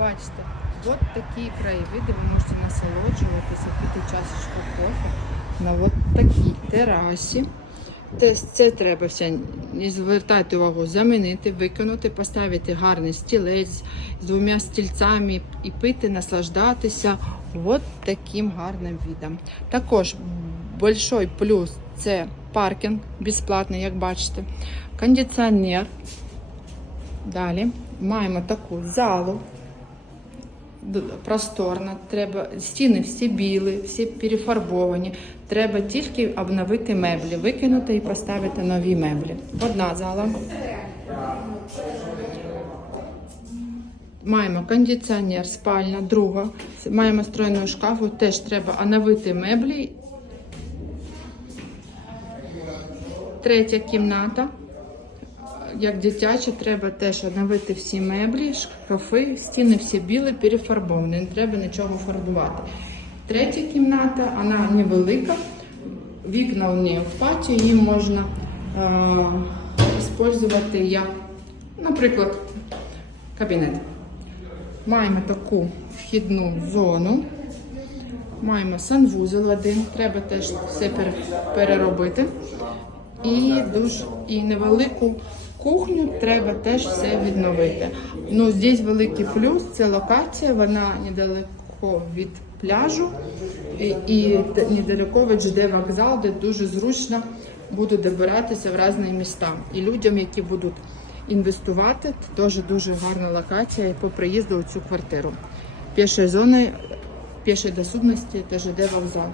бачите, от такі краєвиди, ви можете насолоджуватися, пити чашечку кофе на от такій терасі. Те- Це треба все, не звертайте увагу, замінити, викинути, поставити гарний стілець з двома стільцями і пити, наслаждатися от таким гарним видом. Також большой плюс це паркінг безплатний, як бачите, кондиціонер. Далі маємо таку залу просторна, треба стіни всі білі, всі перефарбовані. Треба тільки обновити меблі, викинути і поставити нові меблі. Одна зала. Маємо кондиціонер, спальня, друга. Маємо стройну шкафу, теж треба оновити меблі. Третя кімната. Як дитяча, треба теж оновити всі меблі, шкафи, стіни всі білі, перефарбовані, не треба нічого фарбувати. Третя кімната, вона невелика, вікна в неї в паті, її можна використовувати як, наприклад, кабінет. Маємо таку вхідну зону. Маємо санвузол один, треба теж все переробити. І душ, і невелику кухню треба теж все відновити. Ну, здесь великий плюс, це локація, вона недалеко від пляжу і, і недалеко від ЖД вокзал, де дуже зручно буде добиратися в різні міста. І людям, які будуть інвестувати, теж дуже гарна локація по приїзду у цю квартиру. Пішої зони, пішої доступності це ЖД вокзал.